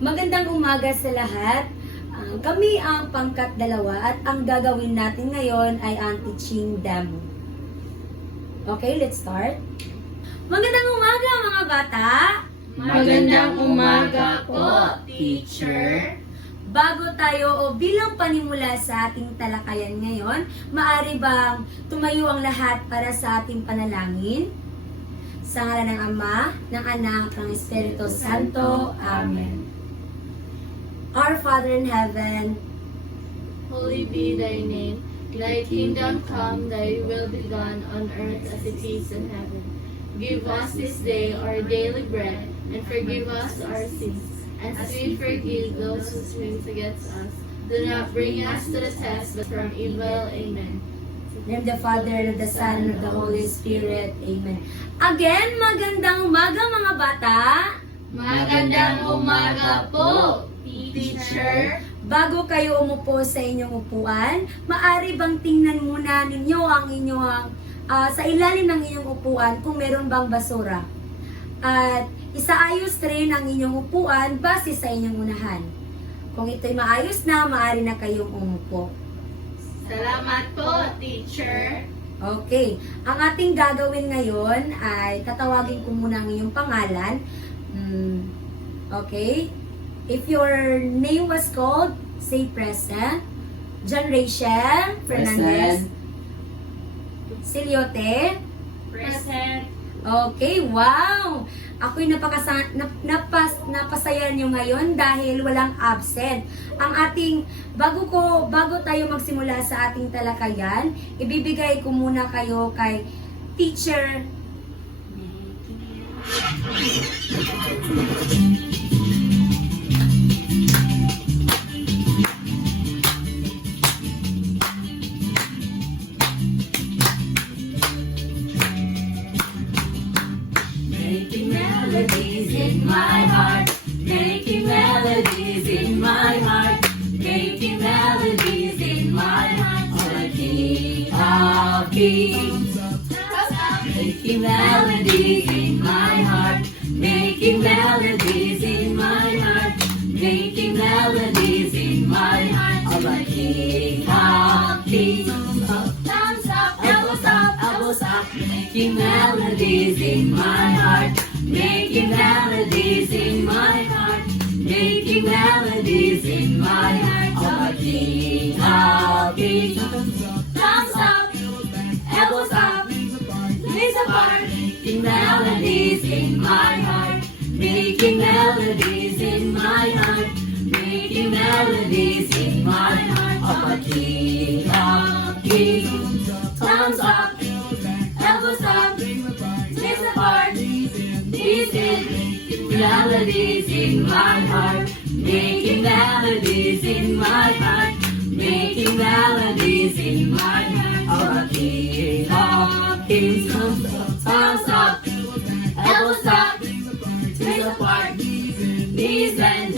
Magandang umaga sa lahat. Kami ang pangkat 2 at ang gagawin natin ngayon ay ang teaching demo. Okay, let's start. Magandang umaga mga bata! Magandang umaga po, teacher. Bago tayo o bilang panimula sa ating talakayan ngayon, maaari bang tumayo ang lahat para sa ating panalangin? Sa ngalan ng Ama, ng Anak, ng Espiritu Santo. Amen. Our Father in heaven, Holy be thy name. Thy kingdom come, thy will be done on earth as it is in heaven. Give us this day our daily bread, and forgive us our sins, as we forgive those who sin against us. Do not bring us to the test, but from evil. Amen. in the name of the Father, and of the Son, and of the Holy Spirit. Amen. Again, magandang umaga mga bata! Magandang umaga po, teacher. Bago kayo umupo sa inyong upuan, maaari bang tingnan muna ninyo ang inyong sa ilalim ng inyong upuan kung meron bang basura. At isaayos rin ang inyong upuan base sa inyong unahan. Kung ito'y maayos na, maaari na kayong umupo. Salamat po, teacher. Okay. Ang ating gagawin ngayon ay tatawagin ko muna ang iyong pangalan. Okay. If your name was called, say present. John Rachel Fernandez. Siliote. Present. Okay, wow! Ako'y napasaya nyo ngayon dahil walang absent. Ang ating, bago tayo magsimula sa ating talakayan, ibibigay ko muna kayo kay Teacher Making melodies in my heart, making melodies in my heart, making melodies in my heart, for the King of Kings. Making melodies in my heart, making melodies in my heart, making melodies in my heart, for the King of Kings. Thumbs up, elbows up, elbows up, making melodies in my heart, making melodies in my heart, making melodies in my heart, oh King of Kings. Thumbs up, elbows up, knees apart, making melodies in my heart, making melodies in my heart, making melodies in my heart, oh King of Kings. Thumbs up, elbows up, knees apart, knees in, melodies in my heart, making melodies in my heart, making melodies in my heart, oh King of Kings. Thumbs up, elbows up, knees apart, knees bent,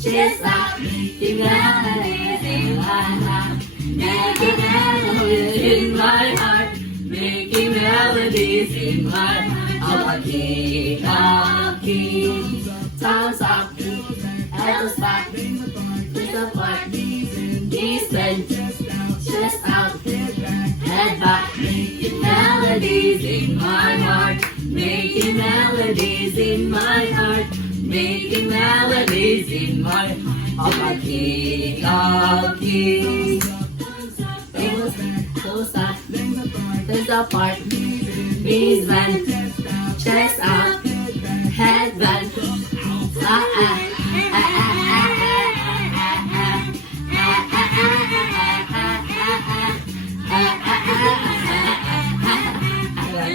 chest out, making melodies in my heart, making melodies in my heart, making melodies in my heart, oh King of Kings. Thumbs up, elbows back, knees apart, knees bent, chest out, head back, making melodies in my heart, making melodies in my heart, making melodies in my heart, oh King of Kings. Elbows up, knees apart, knees bent, chest out, head bent.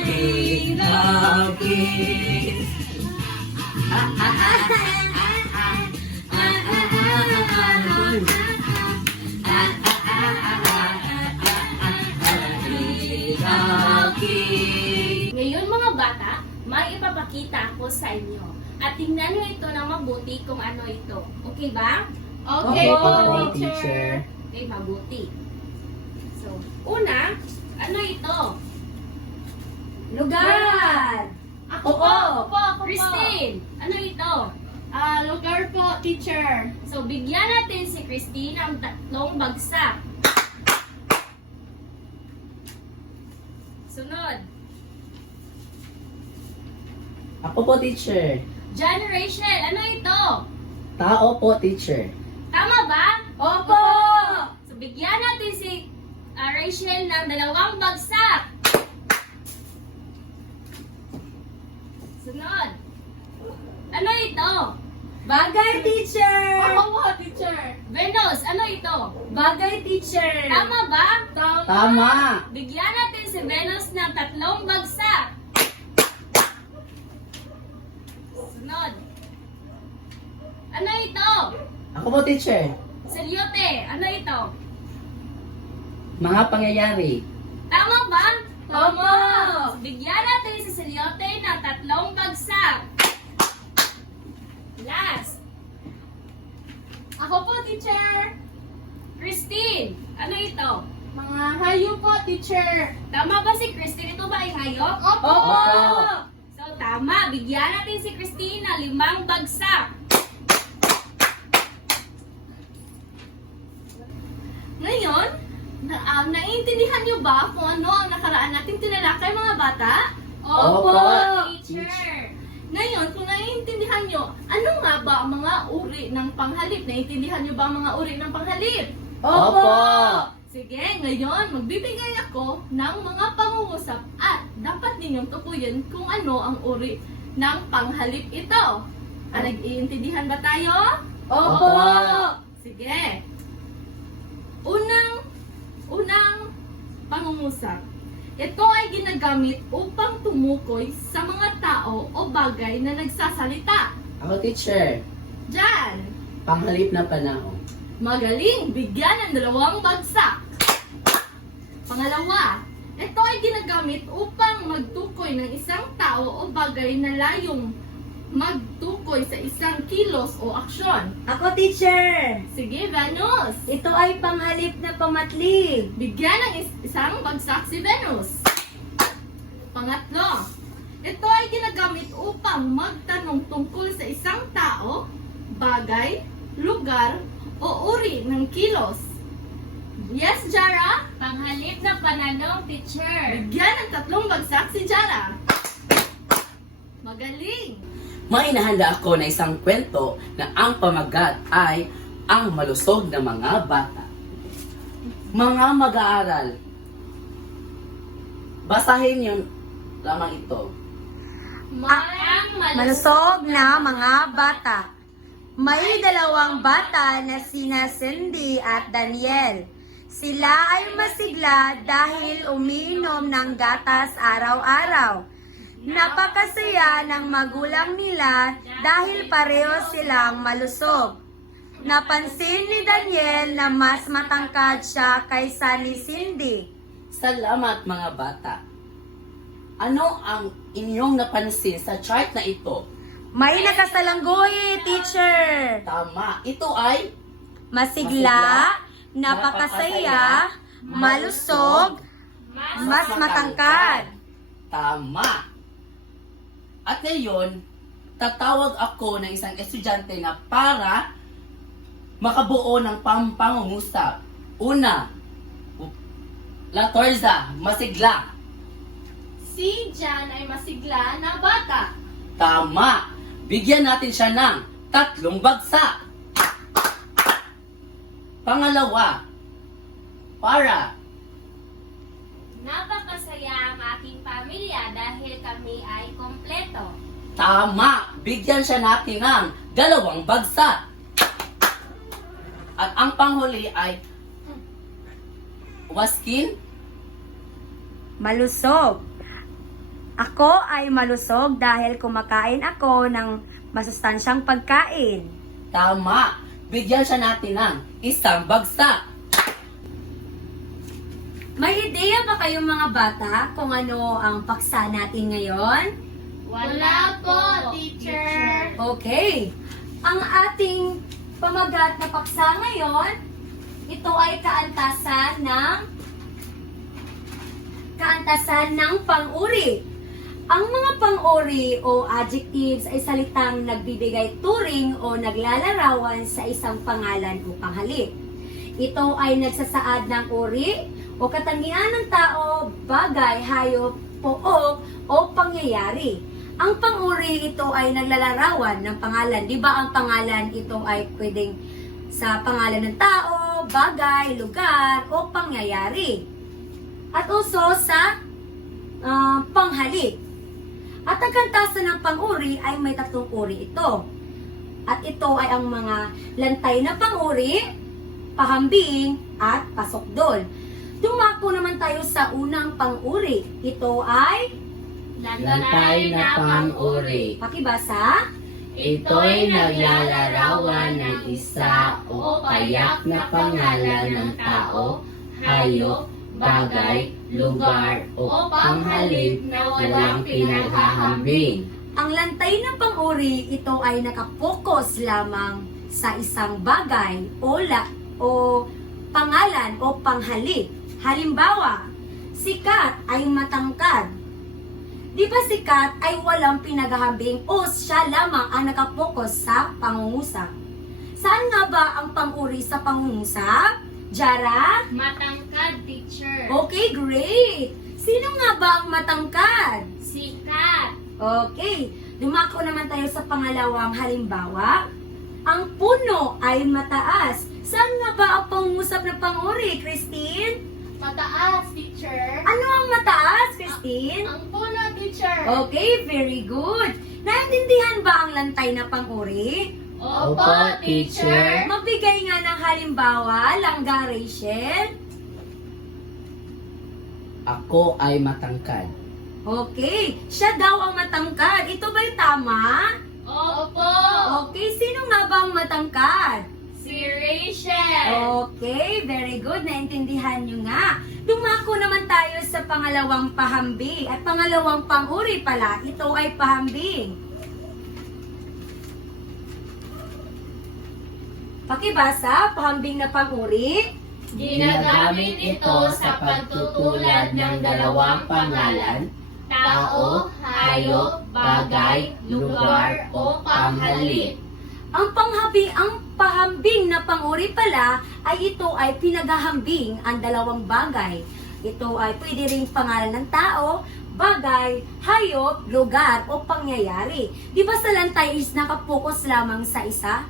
King of Kings. Ngayon mga bata, may ipapakita ako sa inyo. At tingnan niyo ito ng mabuti kung ano ito. Okay ba? Okay, Opo, teacher. Okay, mabuti. So, una, ano ito? lugar. Ako po, Christine. Ano ito? Lugar po teacher. So, bigyan natin si Christine ng 3 bagsak. Sunod. Ako po, teacher. John Rachel, ano ito? Tao po, teacher. Tama ba? Opo! So, bigyan natin si Rachel ng 2 bagsak. Sunod. Ano ito? Bagay, teacher! Ako, teacher. Venus, ano ito? Bagay, teacher! Tama ba? Tama. Bigyan natin si Venus ng 3 bagsak. Sunod. Ano ito? Ako po, teacher. Selyote, ano ito? Mga pangyayari. Tama ba? Opo! Bigyan natin si Selyote ng 3 bagsak. Last. Ako po, teacher. Christine, ano ito? Mga hayop po, teacher. Tama ba si Christine? Ito ba ay hayop? Opo. Opo. So, tama. Bigyan natin si Christine ng 5 bagsak. Ngayon, naiintindihan niyo ba kung ano ang nakaraan nating tinalakay mga bata? Opo. Teacher. Ngayon, kung naiintindihan niyo, ano nga ba ang mga uri ng panghalip? Naiintindihan niyo ba ang mga uri ng panghalip? Opo. Sige, ngayon, magbibigay ako ng mga pangungusap at dapat ninyong tukuyin kung ano ang uri ng panghalip ito. Nag-iintindihan ba tayo? Opo! Sige. Unang pangungusap. Ito ay ginagamit upang tumukoy sa mga tao o bagay na nagsasalita. Ako, teacher. Diyan. Panghalip na panahon. Magaling, bigyan ng 2 bagsak. Pangalawa, ito ay ginagamit upang magtukoy ng isang tao o bagay na layong magtukoy sa isang kilos o aksyon. Ako, teacher! Sige, Venus. Ito ay panghalip na pamatli. Bigyan ng isang bagsak si Venus. Pangatlo, ito ay ginagamit upang magtanong tungkol sa isang tao, bagay, lugar, o uri ng kilos. Yes, Jara? Panghalip na pananong, teacher. Bigyan ng 3 bagsak si Jara. Magaling! May inahanda ako na isang kwento na ang pamagat ay ang malusog na mga bata. Mga mag-aaral, basahin yun lamang ito. Malusog na mga bata. May 2 bata na sina Cindy at Daniel. Sila ay masigla dahil umiinom ng gatas araw-araw. Napakasaya ng magulang nila dahil pareho silang malusog. Napansin ni Daniel na mas matangkad siya kaysa ni Cindy. Salamat mga bata. Ano ang inyong napansin sa chart na ito? May nakasalanggoy, teacher! Tama, ito ay Masigla, napakasaya, malusog, mas matangkad. Tama. At ngayon, tatawag ako ng isang estudyante na para makabuo ng pangungusap. Una, La Torza, masigla. Si Jan ay masigla na bata. Tama. Bigyan natin siya ng 3 bagsak. Pangalawa, para. Napakasaya ang aking pamilya dahil kami ay kompleto. Tama. Bigyan siya natin ng 2 bagsak. At ang panghuli ay waskin. Malusog. Ako ay malusog dahil kumakain ako ng masustansyang pagkain. Tama. Bigyan siya natin ng 1 bagsak. May ideya ba kayong mga bata kung ano ang paksa natin ngayon? Wala po, teacher. Okay. Ang ating pamagat na paksa ngayon, ito ay kaantasan ng pang-uri. Ang mga pang-uri o adjectives ay salitang nagbibigay turing o naglalarawan sa isang pangalan o panghalik. Ito ay nagsasaad ng uri o katangian ng tao, bagay, hayop, pook o pangyayari. Ang pang-uri ito ay naglalarawan ng pangalan. Di ba ang pangalan ito ay pwedeng sa pangalan ng tao, bagay, lugar o pangyayari. At also sa panghalik. At ang kantasan ng pang-uri ay may tatlong uri ito. At ito ay ang mga lantay na pang-uri, pahambing, at pasokdol. Dumako naman tayo sa unang pang-uri. Ito ay Lantay na pang-uri. pakibasa. Ito'y naglalarawan ng isa o payak na pangalan ng tao, hayop, bagay, lugar o panghalik na walang pinaghahambing. Ang lantay na pang-uri, ito ay nakapokus lamang sa isang bagay o pangalan o panghalik. Halimbawa, sikat ay matangkad. Di ba sikat ay walang pinaghahambing o siya lamang ang nakapokus sa pangungusap? Saan nga ba ang pang-uri sa pangungusap? Jara? Matangkad, teacher. Okay, great! Sino nga ba ang matangkad? Sikat. Okay, dumako naman tayo sa pangalawang halimbawa. Ang puno ay mataas. Saan nga ba ang pangungusap ng pang-uri, Christine? Mataas, teacher. Ano ang mataas, Christine? Ang puno, teacher. Okay, very good. Naintindihan ba ang lantay na pang-uri? Opo, teacher. Magbigay nga ng halimbawa, langga, Rachel. Ako ay matangkad. Okay, siya daw ang matangkad. Ito ba'y tama? Opo. Okay, sino nga ba ang matangkad? Si Rachel. Okay, very good. Naintindihan nyo nga. Dumako naman tayo sa pangalawang pahambing. At pangalawang pang-uri pala, ito ay pahambing. Pakibasa, pahambing na pang-uri. Ginagamit ito sa pagtutulad ng dalawang pangalan, tao, hayop, bagay, lugar o panghalik. Ang pahambing na pang-uri pala ay ito ay pinaghahambing ang dalawang bagay. Ito ay pwede ring pangalan ng tao, bagay, hayop, lugar o pangyayari. Di ba sa lantay is nakapokus lamang sa isa?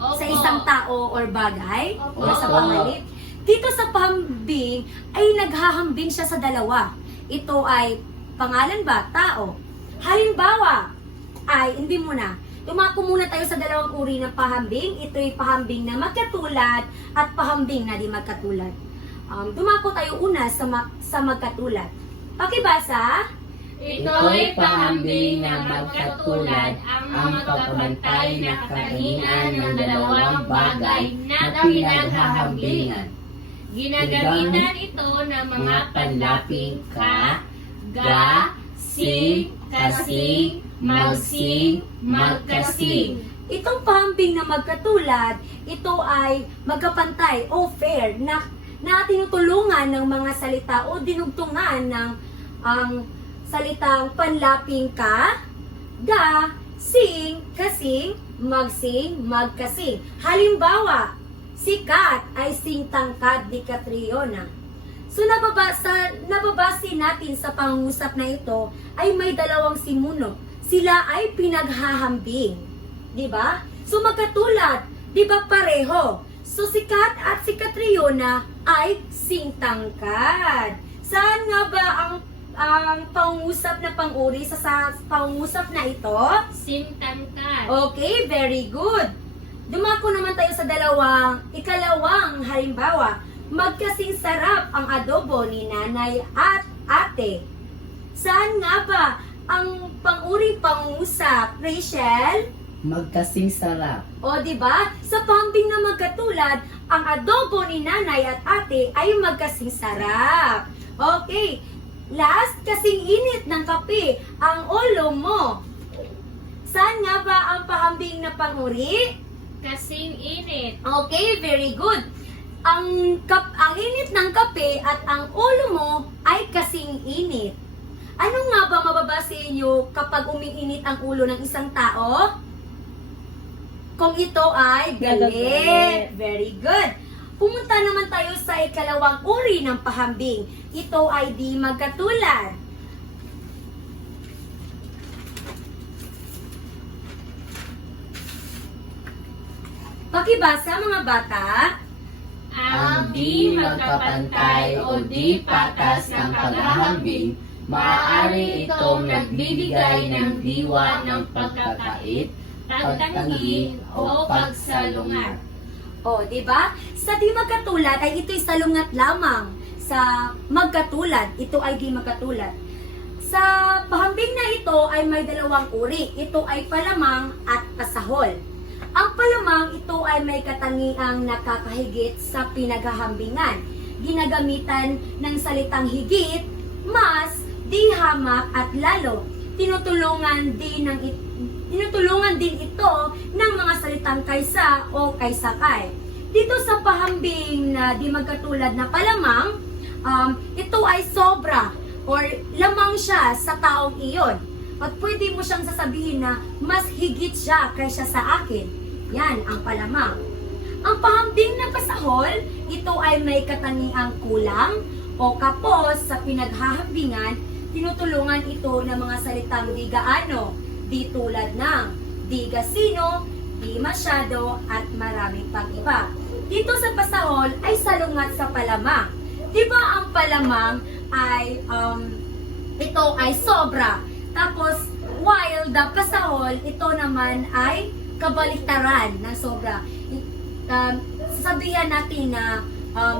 Opo. Sa isang tao or bagay? Opo. O sa pangalit? Dito sa pahambing ay naghahambing siya sa dalawa. Ito ay pangalan ba? Tao. Halimbawa ay, hindi muna. Tumako muna tayo sa dalawang uri ng pahambing. Ito'y pahambing na magkatulad at pahambing na di magkatulad. Tumako tayo una sa magkatulad. Pakibasa. Ito'y pahambing na magkatulad ang magkapantay na katangian ng dalawang bagay na pinaghahambingan. Ginagamitan ito ng mga panlaping ka, ga, sing, kasing, magsing, magkasing. Itong pahambing na magkatulad, ito ay magkapantay o fair na tinutulungan ng mga salita o dinugtungan ng salitang panlaping ka, ga, sing, kasing, magsing, magkasing. Halimbawa, sikat ay singtangkad di Catriona. So nababase natin sa pangungusap na ito ay may dalawang simuno. Sila ay pinaghahambing. Di ba? So magkatulad, di ba pareho? So sikat at si Catriona ay singtangkad. Saan nga ba ang pangungusap na pang-uri sa pangungusap na ito? Sintangkad. Okay, very good. Dumako naman tayo sa ikalawang halimbawa. Magkasing sarap ang adobo ni nanay at ate. Saan nga ba ang pang-uri pangungusap, Rachel? Magkasing sarap. O, di ba? Sa pahambing na magkatulad, ang adobo ni nanay at ate ay magkasing sarap. Okay. Last, kasing init ng kape ang ulo mo. Saan nga ba ang pahambing na pang-uri? Kasing init. Okay, very good. Ang init ng kape at ang ulo mo ay kasing init. Ano nga ba mababasa inyo kapag umiinit ang ulo ng isang tao? Kung ito ay galit. Very good. Pumunta naman tayo sa ikalawang uri ng pahambing. Ito ay di magkatulad. Pakibasa mga bata. Ang di magkapantay o di patas ng paghahambing, maaari itong nagbibigay ng diwa ng pagkakait, pagtanggi o pagsalungat. O, di ba? Sa di magkatulad ay ito'y salungat lamang. Sa magkatulad, ito ay di magkatulad. Sa pahambing na ito ay may dalawang uri. Ito ay palamang at pasahol. Ang palamang, ito ay may katangiang nakakahigit sa pinaghahambingan. Ginagamitan ng salitang higit, mas, di hamak at lalo. Tinutulungan din ito ng mga salitang kaysa o kaysakay. Dito sa pahambing na di magkatulad na palamang, ito ay sobra or lamang siya sa taong iyon. At pwede mo siyang sasabihin na mas higit siya kaysa sa akin. Yan ang palamang. Ang pahambing na pasahol, ito ay may katangiang kulang o kapos sa pinaghahambingan. Tinutulungan ito ng mga salitang di gaano, di tulad ng di gasino, di masyado, at marami pang iba. Dito sa pasahol ay salungat sa palamang. Di ba ang palamang ay ito ay sobra. Tapos while the pasahol, ito naman ay kabaliktaran ng sobra. Sasabihan natin na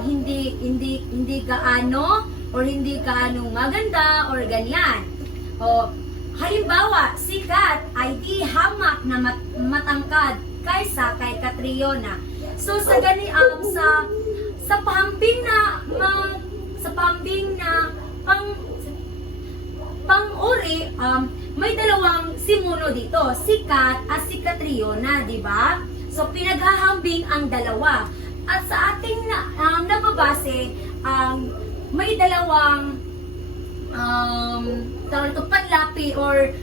hindi gaano or hindi gaano maganda or ganyan. O halimbawa, sikat ay di hamak na matangkad kaysa kay Catriona. So sa sa pahambing na pang-uri, may dalawang simuno dito, sikat at si Catriona, di ba? So pinaghahambing ang dalawa. At sa ating nababase, may dalawang panlapi or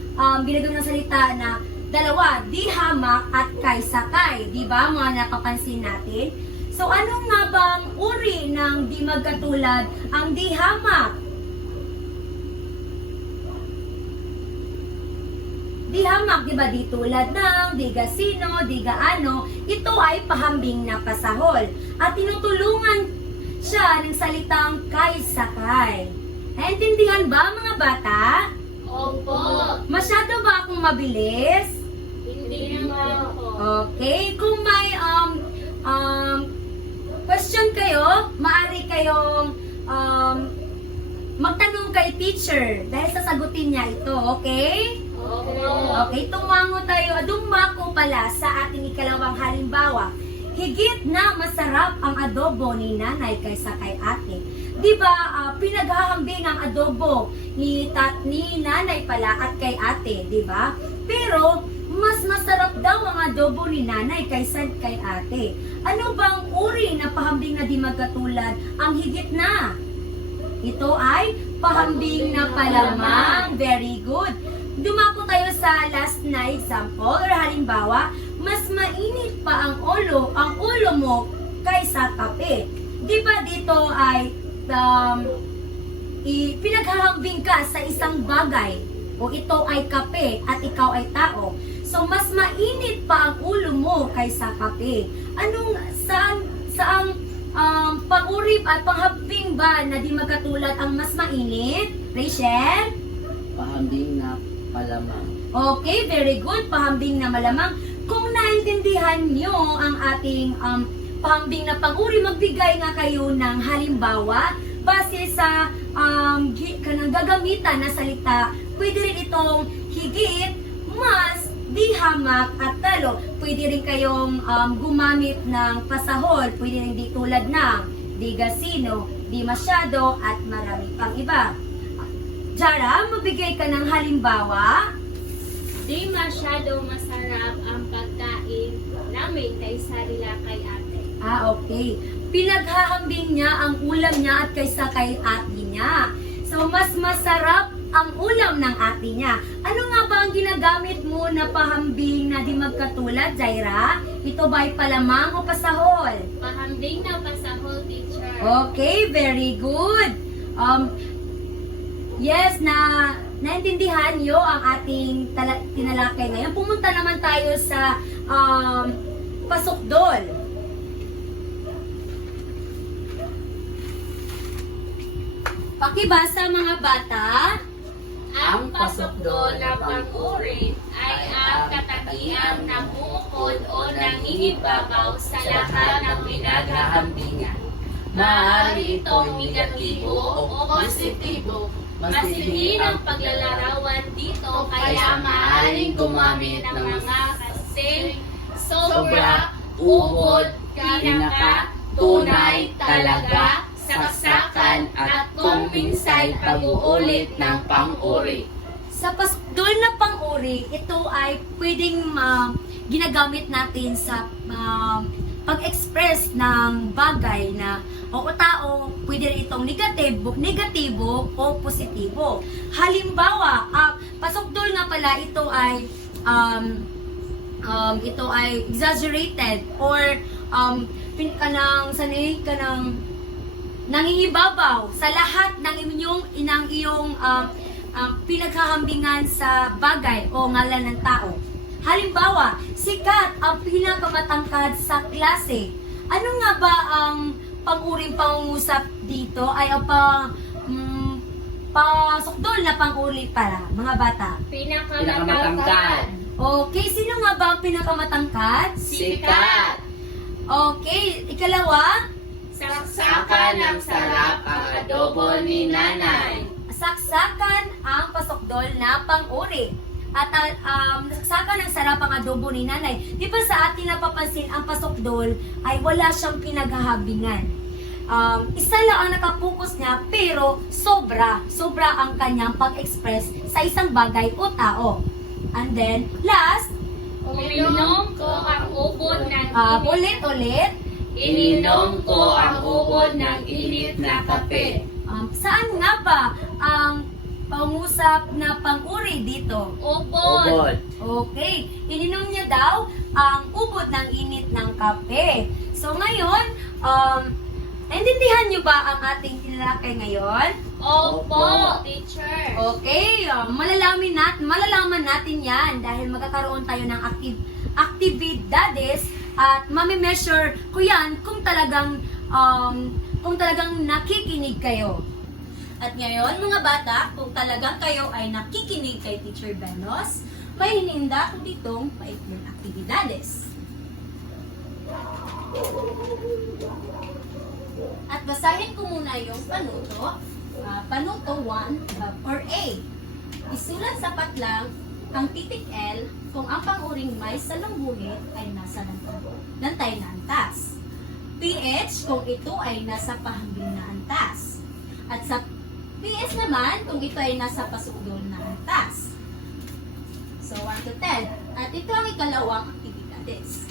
binagong ng salita na dalawa, di hamak at kaysakay, di ba mga napapansin natin? So anong nga bang uri ng di magkatulad ang di hamak? Di hamak, di ba? Di tulad ng, di gasino, di gaano, ito ay pahambing na pasahol. At tinutulungan siya ng salitang kaysakay. Naintindihan ba mga bata? Opo. Masyado ba akong mabilis? Hindi naman po. Okay, kung may question kayo, maaari kayong magtanong kay teacher dahil sasagutin niya ito, okay? Opo. Okay, tumango tayo, dumako pala sa ating ikalawang halimbawa. Higit na masarap ang adobo ni nanay kaysa kay ate. Di ba, pinaghahambing ang adobo ni nanay pala at kay ate, di ba? Pero, mas masarap daw ang adobo ni nanay kaysa kay ate. Ano bang uri na pahambing na di magkatulad ang higit na? Ito ay pahambing na palamang. Very good. Dumako tayo sa last na example or halimbawa, mas mainit pa ang ulo mo kaysa kape. Di ba dito ay pinaghahambing ka sa isang bagay o ito ay kape at ikaw ay tao. So mas mainit pa ang ulo mo kaysa kape. Saang pang-urip at panghambing ba na di magkatulad ang mas mainit? Rachel? Pahambing na palamang. Okay, very good. Pahambing na malamang. Kung naintindihan nyo ang ating pahambing na pang-uri, magbigay nga kayo ng halimbawa base sa gagamitan na salita. Pwede rin itong higit, mas, di hamak at talo. Pwede rin kayong gumamit ng pasahol. Pwede rin di tulad ng di gasino, di masyado, at marami pang iba. Jara, magbigay ka ng halimbawa. Di masyado masarap ang pagkain namin kaysa nila kay ate. Okay. Pinaghahambing niya ang ulam niya at kaysa kay ate niya. So, mas masarap ang ulam ng ate niya. Ano nga ba ang ginagamit mo na pahambing na di magkatulad, Jaira? Ito ba'y palamang o pasahol? Pahambing na pasahol, teacher. Okay, very good. Yes, naintindihan niyo ang ating tinalakay ngayon. Pumunta naman tayo sa pasukdol. Pakibasa mga bata. Ang pasukdol ng pang-uri ay ang katagian na bumukod o nangingibabaw sa lahat ng pinaghahambingan. Maaari itong negatibo o positibo. Masilhin ang paglalarawan dito kaya maaaring gumamit ng mga kasing sobra, ubod, pinaka, tunay, talaga, saksakan at kung minsay pag-uulit ng pang-uri. Sa pasukdol na pang-uri, ito ay pwedeng ginagamit natin sa pag-express ng bagay na o tao, pwede rin itong negatibo o positibo. Halimbawa, pasukdol nga pala ito ay exaggerated or nangingibabaw sa lahat ng iyong pinaghahambingan sa bagay o ngalan ng tao. Halimbawa, sikat ang pinakamatangkad sa klase. Ano nga ba ang pang-uring pangungusap dito? Ay ang pasukdol na pang-uri para, mga bata. Pinakamatangkad. Okay, sino nga ba ang pinakamatangkad? Sikat. Okay, ikalawa? Saksakan ng sarap ang adobo ni nanay. Saksakan ang pasukdol na pang-uri. At saksakan ng sarap ang adobo ni nanay. Di ba sa atin napapansin ang pasukdol ay wala siyang pinaghahabingan. Isa lang ang nakapokus niya pero sobra ang kanyang pag-express sa isang bagay o tao. And then, last, Uminom ko ang ubod ng ulit. Ininom ko ang ubod ng init na kape. Saan nga ba ang pangusap na pang-uri dito? Ubod. Okay, ininom niya daw ang ubod ng init ng kape. So ngayon, naintindihan niyo ba ang ating tinalakay ngayon? Opo, teacher. Okay, malalaman natin yan dahil magkakaroon tayo ng aktibidades at mami-measure ko yan kung talagang nakikinig kayo. At ngayon, mga bata, kung talagang kayo ay nakikinig kay Teacher Benos, may hininda ko ditong maikling aktibidades. At basahin ko muna yung panuto. Panuto 1 or A. Isulat sa patlang ang titik L kung ang pang-uring may salong guhit ay nasa lantay na antas. PH kung ito ay nasa pahambing na antas. At sa PS naman kung ito ay nasa pasukdol na antas. So 1 to 10. At ito ang ikalawang aktibidades.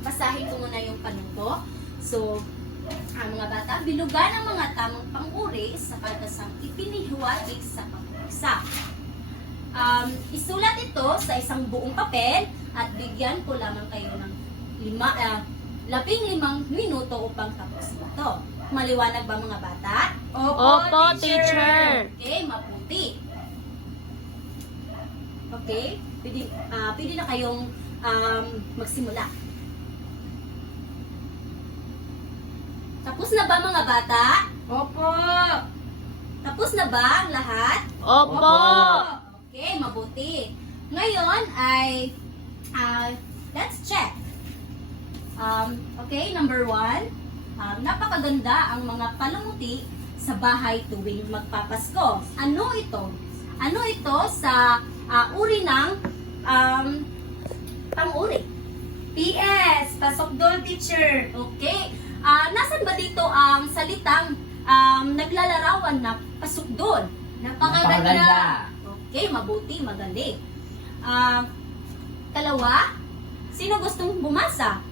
Basahin ko muna yung panuto. So, mga bata, bilugan ang mga tamang pang-uri sa kaltasang ipinihiwatig sa pag-uusap. Isulat ito sa isang buong papel at bigyan ko lamang kayo ng 15 minuto upang tapos ito. Maliwanag ba mga bata? Opo, teacher. Okay, mabuti. Okay, pwede na kayong magsimula. Tapos na ba mga bata? Opo. Tapos na ba ang lahat? Opo. Okay, mabuti. Ngayon ay let's check. Okay, number 1. Napakaganda ang mga palumuti sa bahay tuwing magpapasko. Ano ito? Ano ito sa uri ng pang-uri? PS, pasokdol teacher. Okay. Nasaan ba dito ang salitang naglalarawan na pasukdol? Napakaganda. Okay, mabuti, magaling. Kalawa, sino gustong bumasa?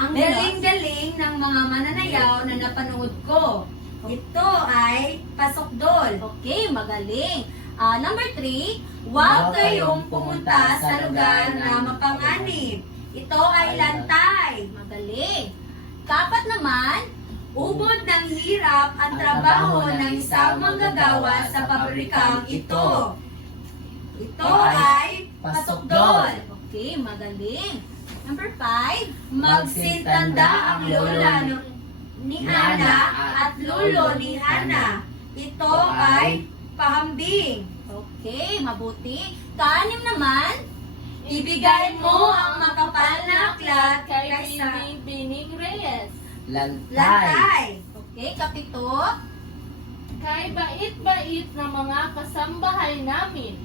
Ang galing-galing ng mga mananayaw na napanood ko. Ito ay pasokdol. Okay, magaling. Number 3, huwag kayong pumunta sa lugar na mapanganib. Ito ay lantay. Magaling. Kapat naman, Ubod ng hirap ang trabaho ng isang manggagawa sa pabrikang ito. Ito ay pasokdol. okay, magaling. Number 5, Magsintanda ang lola ni Hana at lolo ni Hana. Ito ay pahambing. okay, mabuti. Kaanim naman, Ibigay mo ang makapal na aklat Kay kaysa Bining Reyes. Lantay. lantay. okay, kapito, Kay bait-bait na mga kasambahay namin.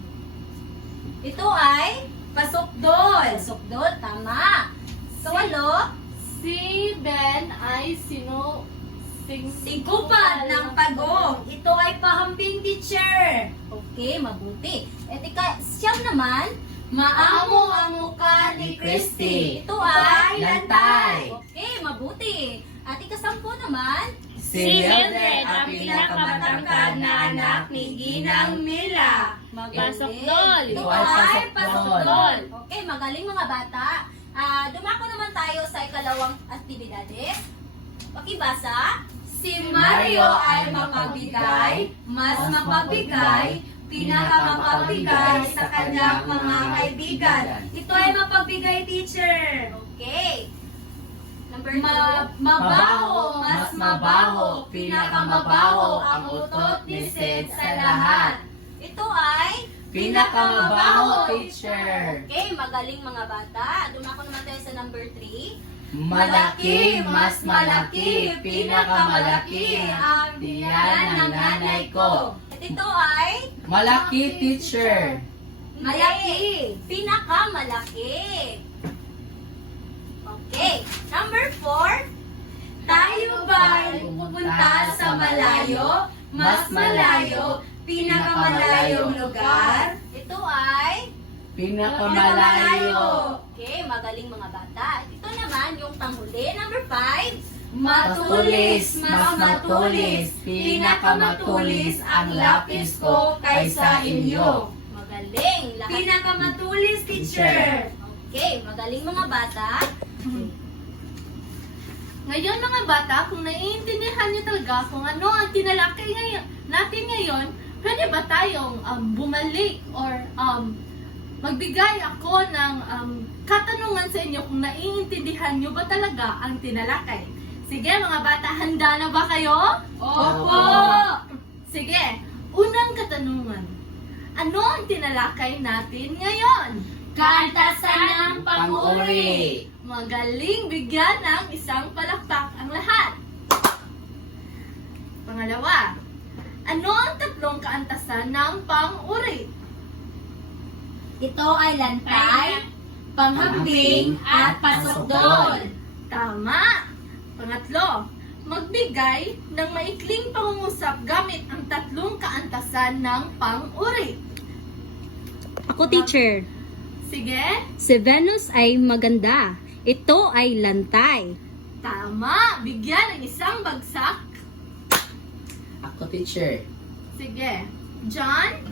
ito ay Pasokdol. sukdol, tama. Kawalo, Si Ben ay Sigupad ng pagong. Ito ay pahambing, teacher. okay, mabuti. Siyam naman, Maamo ang mukha ni Christy. ito ay lantay. okay, mabuti. At ikasampu naman, Si Mildred ang pinakamatangkad na anak ni Ginang Mila. Pasokdol. Ito Ito ay ay pasokdol. pasokdol. Okay, magaling mga bata. Dumako naman tayo sa ikalawang aktibidades. Pakibasa. Si Mario ay mapabigay, mas mapabigay, pinakamapabigay sa kanyang mga kaibigan. Ito ay mapabigay, teacher. Okay. Number 2. Mabaho, mas mabaho, pinakamamabaho ang utot ni Seth sa lahat. Ito ay Pinakamabaho, teacher. okay, magaling mga bata. Dumako naman tayo sa number 3. Malaki, mas malaki, pinakamalaki ang tiyan ng nanay ko. At ito ay Malaki, teacher. Malaki. pinakamalaki. Okay. Number 4. Tayo ba'y pupunta sa malayo, mas malayo, pinakamalayong lugar? Ito ay Pinakamalayo. okay, magaling mga bata. At ito naman yung panghuli, number 5. Matulis, mas matulis, pinakamatulis ang lapis ko kaysa inyo. Magaling. Lahat. Pinakamatulis, teacher. Okay, magaling mga bata. Ngayon mga bata, kung naiintindihan niyo talaga kung ano ang tinalakay natin ngayon, pwede ba tayong bumalik or magbigay ako ng katanungan sa inyo kung naiintindihan niyo ba talaga ang tinalakay? Sige mga bata, handa na ba kayo? Opo! Sige, unang katanungan. Ano ang tinalakay natin ngayon? Kaantasan ng Pang-uri. Magaling, bigyan ng isang palakpak ang lahat. Pangalawa, ano ang tatlong kaantasan ng pang-uri? Ito ay lantay, Panghambing at pasokdol. Tama! Pangatlo, magbigay ng maikling pangungusap gamit ang tatlong kaantasan ng pang-uri. Ako, teacher. Sige, Si Venus ay maganda. Ito ay lantay. tama! Bigyan ng isang bagsak. Ako, teacher. Sige, John,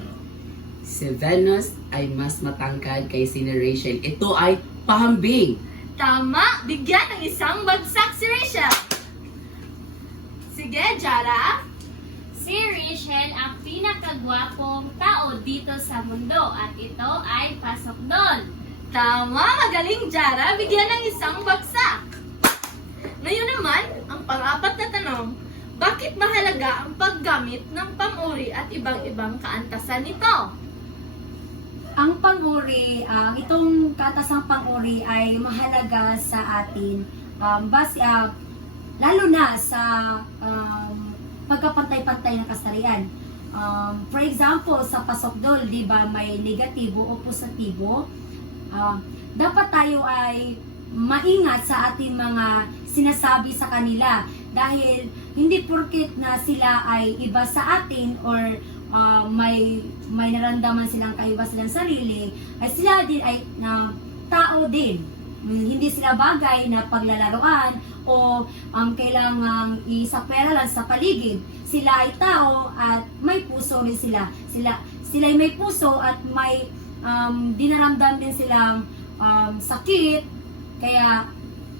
Si Venus ay mas matangkad kay si Rachel. Ito ay pahambing. tama! Bigyan ng isang bagsak si Rachel. Sige, Jara. Si Rachel ang pinakagwapong tao dito sa mundo at ito ay pasokdol. Tama! Magaling, Jara. Bigyan ng isang bagsak. Ngayon naman, ang pang-apat na tanong, bakit mahalaga ang paggamit ng pang-uri at ibang-ibang kaantasan nito? Ang panguri, itong katasang panguri ay mahalaga sa atin lalo na sa pagkapantay-pantay ng kasarian. For example, sa pasokdol, di ba, may negatibo o positibo. Dapat tayo ay maingat sa ating mga sinasabi sa kanila dahil hindi porket na sila ay iba sa atin or may naramdaman silang kaiba silang sarili, ay sila din ay tao din. hindi sila bagay na paglalaroan o kailangang isakweralan sa paligid. Sila ay tao at may puso rin sila. Sila ay may puso at may dinaramdam din silang sakit. Kaya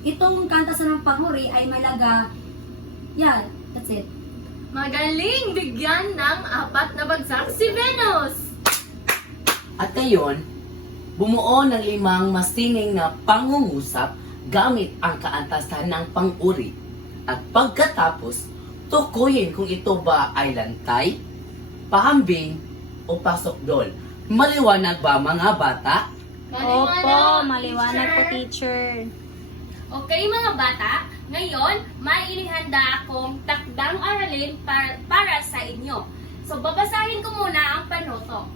itong kanta sa ng panguri ay malaga. Yeah, that's it. Magaling bigyan ng 4 na bagsak si Venus! At ngayon, bumuo ng 5 masinging na pangungusap gamit ang kaantasan ng pang-uri. At pagkatapos, tukuyin kung ito ba ay lantay, pahambing, o pasokdol. Maliwanag ba mga bata? Opo, maliwanag po, teacher. Okay mga bata, ngayon may inihanda akong takdang aralin para sa inyo. So babasahin ko muna ang panuto.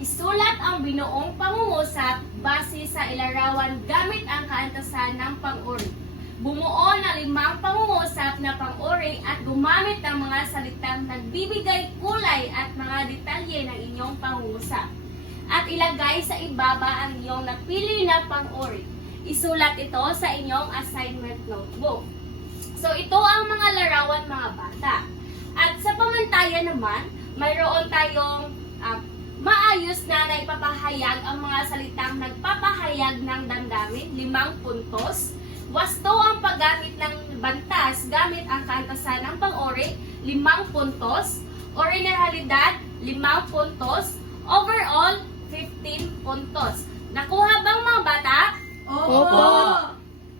Isulat ang binuong pangungusap base sa ilarawan gamit ang kaantasan ng pang-uri. Bumuo ng 5 pangungusap na pang-uri at gumamit ng mga salitang nagbibigay kulay at mga detalye ng inyong pangungusap. At ilagay sa ibaba ang inyong napili na pang-uri. Isulat ito sa inyong assignment notebook. So ito ang mga larawan mga bata. At sa pamantayan naman, mayroon tayong maayos na naipapahayag ang mga salitang nagpapahayag ng damdamin, 5 puntos. Wasto ang paggamit ng bantas gamit ang kaantasan ng pang-uri, 5 puntos. Originalidad, 5 puntos. Overall, 15 puntos. Nakuha bang mga bata? Opo!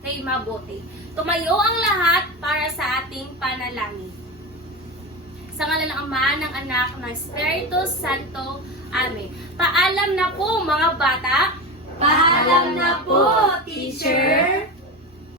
Okay, mabuti. Tumayo ang lahat para sa ating panalangin. Sa ngalan ng Ama, ng Anak, ng Espiritu Santo. Amen. Paalam na po mga bata. Paalam na po, teacher!